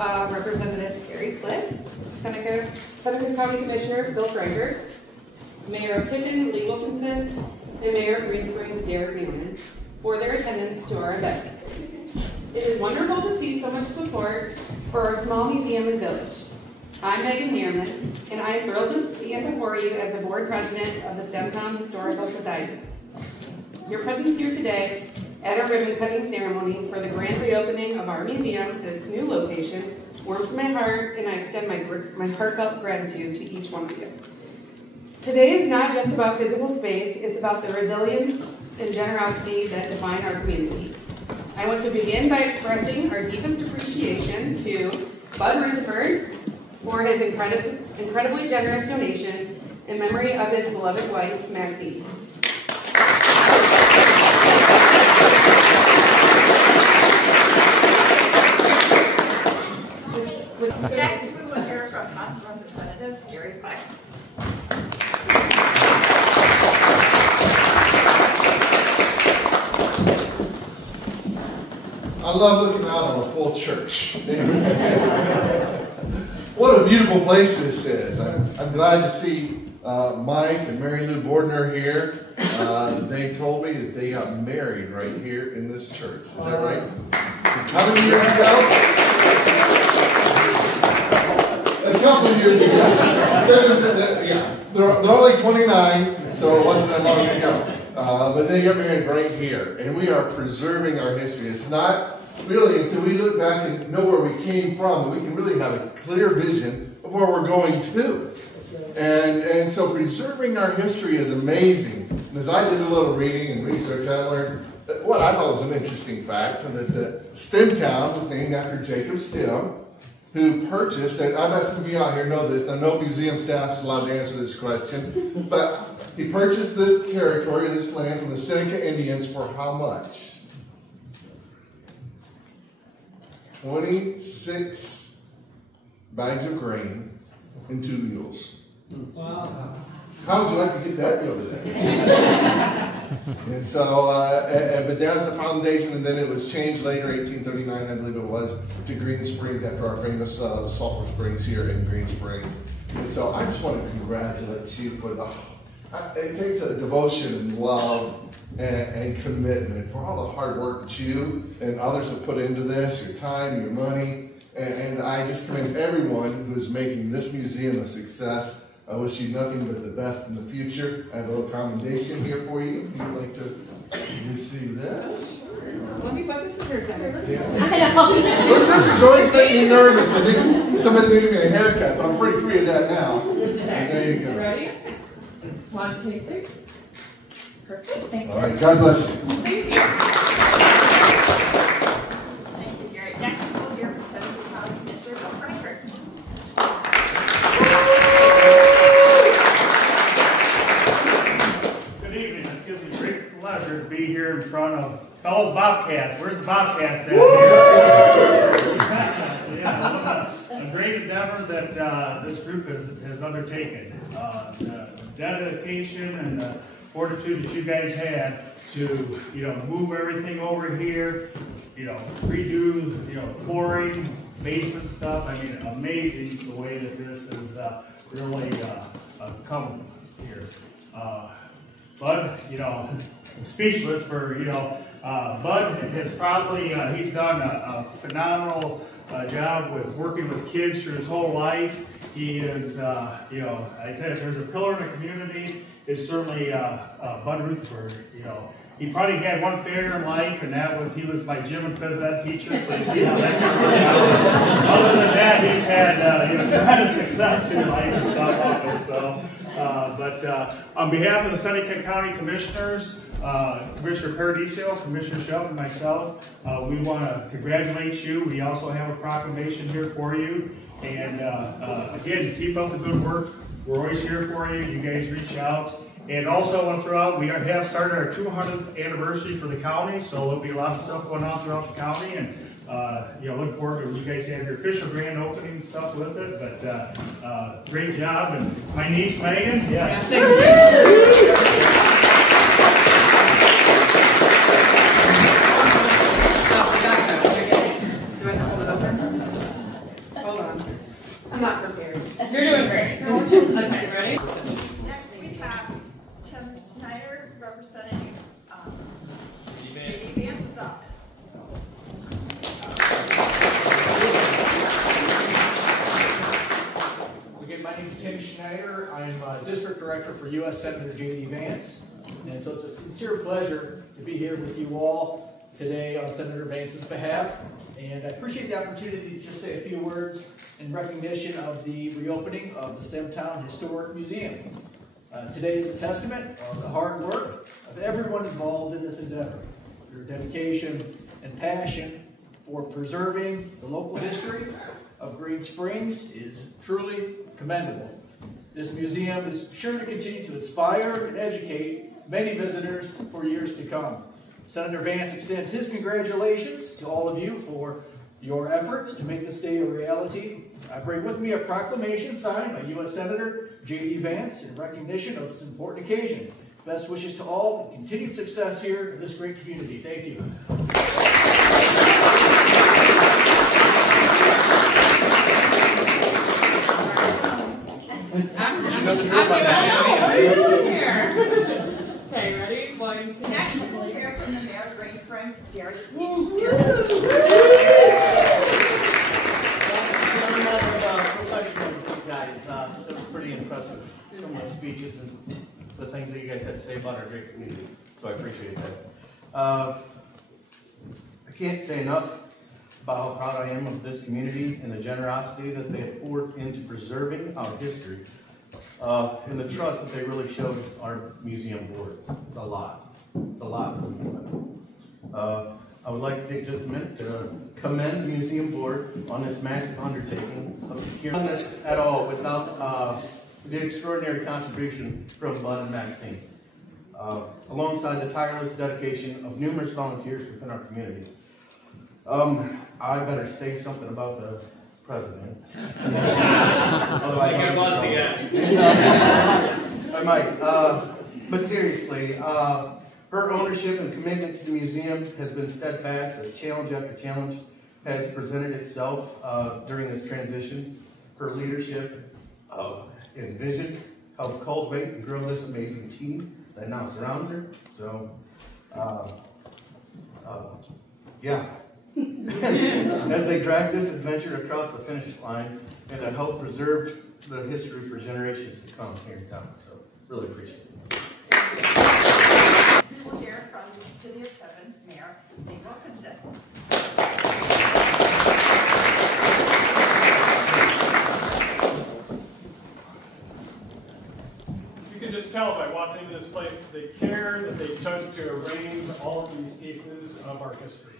Representative Gary Flick, Seneca County Commissioner Bill Freiberg, Mayor of Tiffin Lee Wilkinson, and Mayor of Green Springs Garrett Newman for their attendance to our event. It is wonderful to see so much support for our small museum and village. I'm Megan Neerman, and I am thrilled to stand before you as the board president of the Stemtown Historical Society. Your presence here today at our ribbon cutting ceremony for the grand reopening of our museum at its new location warms my heart, and I extend my heartfelt gratitude to each one of you. Today is not just about physical space, it's about the resilience and generosity that define our community. I want to begin by expressing our deepest appreciation to Bud Rutherford for his incredibly generous donation in memory of his beloved wife, Maxine. Next, we will hear from House of Representatives Gary Flick. I love looking out on a full church. What a beautiful place this is. I'm glad to see Mike and Mary Lou Bordner here. They told me that they got married right here in this church. Is that right? How many years ago? A couple of years ago. Yeah, they're only 29, so it wasn't that long ago. But they got married right here, and we are preserving our history. It's not really until we look back and know where we came from that we can really have a clear vision of where we're going to. And so preserving our history is amazing. And as I did a little reading and research, I learned that what I thought was an interesting fact, and that the Stemtown was named after Jacob Stem, who purchased, and I bet some of you out here know this, I know museum staff is allowed to answer this question, but he purchased this territory, this land from the Seneca Indians for how much? 26 bags of grain and 2 mules. Wow. How would you like to get that deal today? And so, but that was the foundation, and then it was changed later, 1839, I believe it was, to Green Springs after our famous sulfur springs here in Green Springs. And so I just want to congratulate you for it takes a devotion and love and commitment for all the hard work that you and others have put into this, your time, your money, and I just commend everyone who is making this museum a success. I wish you nothing but the best in the future. I have a little commendation here for you. If you'd like to receive this. Let me put the scissors down. Yeah. Those scissors always make me nervous. I think somebody's going to give me a haircut, but I'm pretty free of that now. And there you go. Ready? 1, 2, 3. Perfect. Thank you. All right. God bless you. Thank you. Thank you, Gary. Next, we will hear from Seneca County Commissioner Bill Freiberg. Good evening. It gives me great pleasure to be here in front of fellow Bobcats. Where's the Bobcats at? Yeah, a great endeavor that this group has undertaken. The dedication and the fortitude that you guys had to, move everything over here, redo, flooring, basement stuff. I mean, amazing the way that this has really come here. Bud, I'm speechless for, Bud has probably, he's done a phenomenal job with working with kids through his whole life. He is, I tell you, if there's a pillar in the community, it's certainly Bud Rutherford. He probably had one failure in life, and that was he was my gym and phys ed teacher, so you see how that can work out. Other than that, he's had tremendous success in life and stuff like it. So, on behalf of the Seneca County Commissioners, Commissioner Paradiso, Commissioner Shelf, and myself, we want to congratulate you. We also have a proclamation here for you. And again, keep up the good work. We're always here for you. You guys reach out. And also I want to throw out, we have started our 200th anniversary for the county, so there'll be a lot of stuff going on throughout the county. And look forward to you guys have your official grand opening stuff with it. But great job. And my niece Megan, yes. I'm not prepared. You're doing great. Okay, ready? Next we have Tim Snyder representing J.D. Vance's office. Again, my name is Tim Schneider. I'm District Director for U.S. Senator J.D. Vance. And so it's a sincere pleasure to be here with you all today on Senator Vance's behalf. And I appreciate the opportunity to just say a few words in recognition of the reopening of the Stemtown Historic Museum. Today is a testament of the hard work of everyone involved in this endeavor. Your dedication and passion for preserving the local history of Green Springs is truly commendable. This museum is sure to continue to inspire and educate many visitors for years to come. Senator Vance extends his congratulations to all of you for your efforts to make this day a reality. I bring with me a proclamation signed by U.S. Senator J.D. Vance in recognition of this important occasion. Best wishes to all and continued success here in this great community. Thank you. Okay, ready? 1, 2, Next we will hear from the mayor of Green Springs, Gary. Professionals, these guys, that was pretty impressive. Some of the speeches and the things that you guys had to say about our great community, so I appreciate that. I can't say enough about how proud I am of this community and the generosity that they have poured into preserving our history and the trust that they really showed our museum board. It's a lot. It's a lot for me. I would like to take just a minute to commend the museum board on this massive undertaking of securing this at all without the extraordinary contribution from Bud and Maxine, alongside the tireless dedication of numerous volunteers within our community. I better say something about the president. Otherwise, Get buzzed again. I might. But seriously, her ownership and commitment to the museum has been steadfast as challenge after challenge has presented itself during this transition. Her leadership and vision helped cultivate and grow this amazing team that now surrounds her. So, yeah. As they drag this adventure across the finish line and to help preserve the history for generations to come here in town. So, really appreciate it. We will hear from the City of Chevron's Mayor, Lee Wilkinson. You can just tell by walking into this place the care that they took to arrange all of these pieces of our history.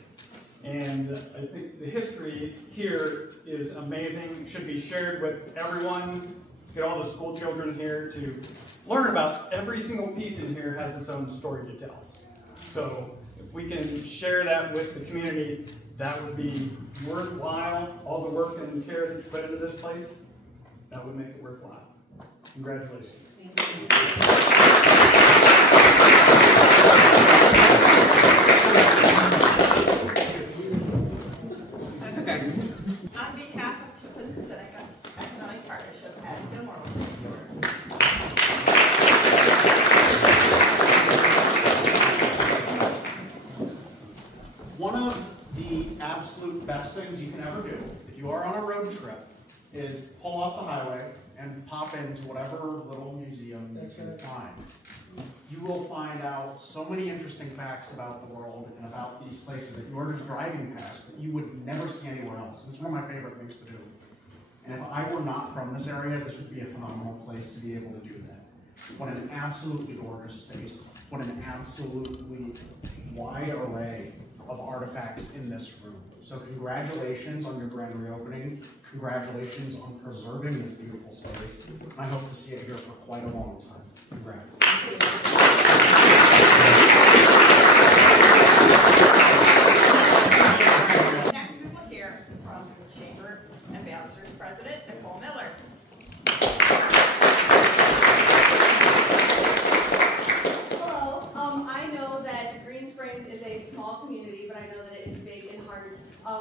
And I think the history here is amazing. It should be shared with everyone. Let's get all the school children here to learn about every single piece in here has its own story to tell. So if we can share that with the community, that would be worthwhile. All the work and care that you put into this place, that would make it worthwhile. Congratulations. That's okay. On behalf of Superintendent Seneca Economic Partnership at Gilmore. One of the absolute best things you can ever do, if you are on a road trip, is pull off the highway and pop into whatever little museum you can find. You will find out so many interesting facts about the world and about these places that you're just driving past that you would never see anywhere else. It's one of my favorite things to do. And if I were not from this area, this would be a phenomenal place to be able to do that. What an absolutely gorgeous space. What an absolutely wide array of artifacts in this room. So congratulations on your grand reopening. Congratulations on preserving this beautiful space. I hope to see it here for quite a long time. Congrats. Next we will hear from the Chamber Ambassador's President, Nicole Miller. Hello. I know that Green Springs is a small community, but I know that it is big in heart.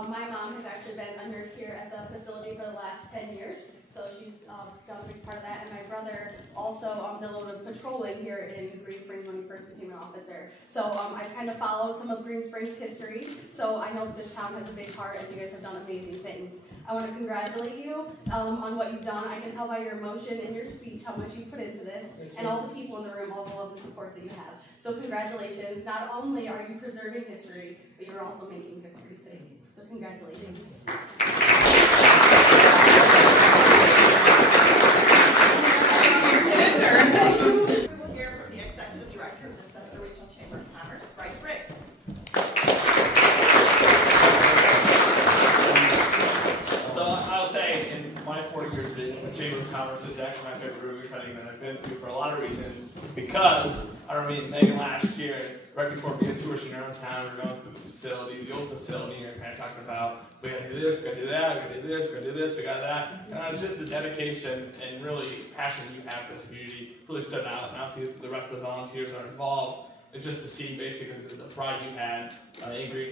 My mom has actually been a nurse here at the facility for the last 10 years, so So she's done a big part of that. And my brother also did a little bit of patrolling here in Green Springs when he first became an officer. So I kind of followed some of Green Springs' history. So I know that this town has a big heart and you guys have done amazing things. I want to congratulate you on what you've done. I can tell by your emotion and your speech how much you put into this, and all the people in the room, all the love and support that you have. So congratulations. Not only are you preserving history, but you're also making history today too. So congratulations. We'll hear from the Executive Director of the Senator Regional Chamber of Commerce, Bryce Riggs. So I'll say, in my 4 years being the Chamber of Commerce, this is actually my favorite room training that I've been to for a lot of reasons. Because I remember Megan last year, right before being touring around town, we were going through the facility, the old facility, and kind of talking about, we gotta do this, we gotta do that, we gotta do this, we gotta do this, we got that. And it's just the dedication and really passion you have for this community really stood out. And obviously the rest of the volunteers that are involved, and just to see basically the pride you had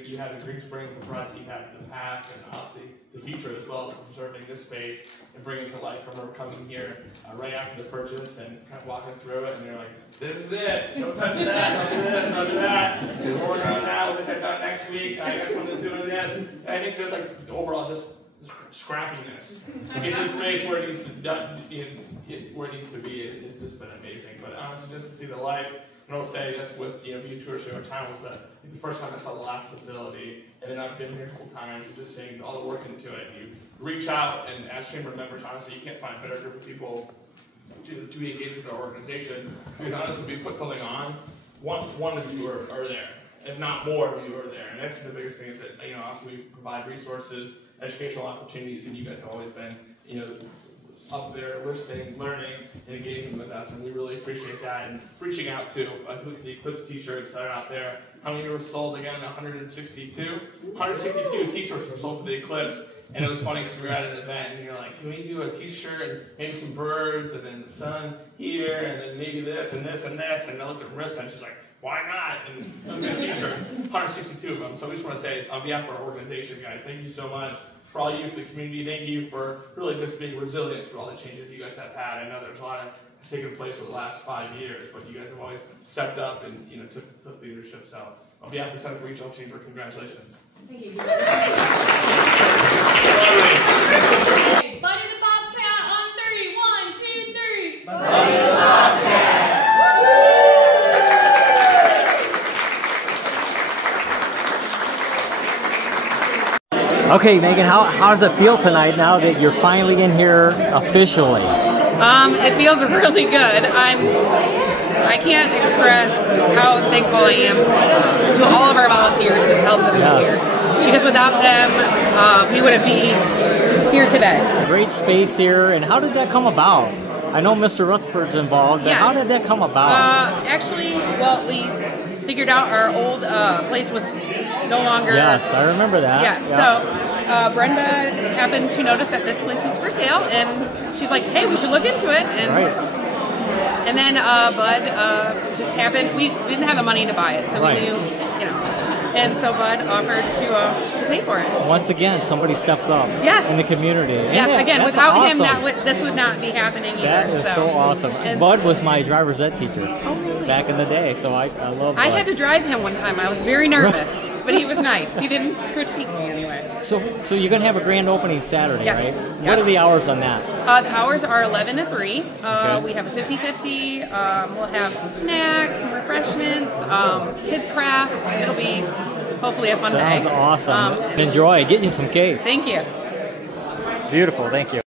you had in Green Springs, the pride that you had in the past, and obviously the future as well, preserving this space and bringing it to life. I remember coming here right after the purchase and kind of walking through it, and you're like, this is it, don't touch that, don't do this, don't do that, we're working on that, we'll get that next week, I guess someone's doing this. And I think there's like overall just scrappiness to get this space where it needs to be. It's just been amazing. But honestly, just to see the life. And I'll say that's with being tourists in our town was the first time I saw the last facility, and then I've been here a couple times, just seeing all the work into it. You reach out, and as chamber members, honestly, you can't find a better group of people to be engaged with our organization. Because honestly, if we put something on, one of you are there, if not more of you are there. And that's the biggest thing is that obviously we provide resources, educational opportunities, and you guys have always been up there listening, learning, and engaging with us, and we really appreciate that. And reaching out to, I think the Eclipse t-shirts that are out there, how many were sold again? 162? 162 t-shirts were sold for the Eclipse, and it was funny because we were at an event, and you're like, can we do a t-shirt and maybe some birds, and then the sun here, and then maybe this, and this, and this, and I looked at Marissa, and she's like, why not? And look at the t-shirts, 162 of them. So we just want to say, on behalf of our organization, guys, thank you so much. For all you, for the community, thank you for really just being resilient through all the changes you guys have had. I know there's a lot of has taken place over the last 5 years, but you guys have always stepped up and took leadership. So on behalf of the Seneca Regional Chamber, congratulations. Thank you. Buddy the Bobcat on 3. 1, 2, 3. Buddy the Bobcat. Okay, Megan, how does it feel tonight now that you're finally in here officially? It feels really good. I can't express how thankful I am to all of our volunteers who helped us here. Because without them, we wouldn't be here today. Great space here, and how did that come about? I know Mr. Rutherford's involved, but how did that come about? Actually, well, we figured out our old place was no longer. Yes, I remember that. Yes, so Brenda happened to notice that this place was for sale, and she's like, "Hey, we should look into it." And then Bud just happened. We didn't have the money to buy it, so we knew, And so Bud offered to pay for it. Once again, somebody steps up. Yes. In the community. Yes. Again, without him, this would not be happening either. That is so awesome. And Bud was my driver's ed teacher back in the day, so I love Bud. I had to drive him one time. I was very nervous, but he was nice. He didn't critique me anyway. So you're going to have a grand opening Saturday, right? What are the hours on that? The hours are 11 to 3. We have a 50-50. We'll have some snacks, some refreshments, kids crafts. It'll be hopefully a fun day. Sounds awesome. Enjoy. Get you some cake. Thank you. Beautiful. Thank you.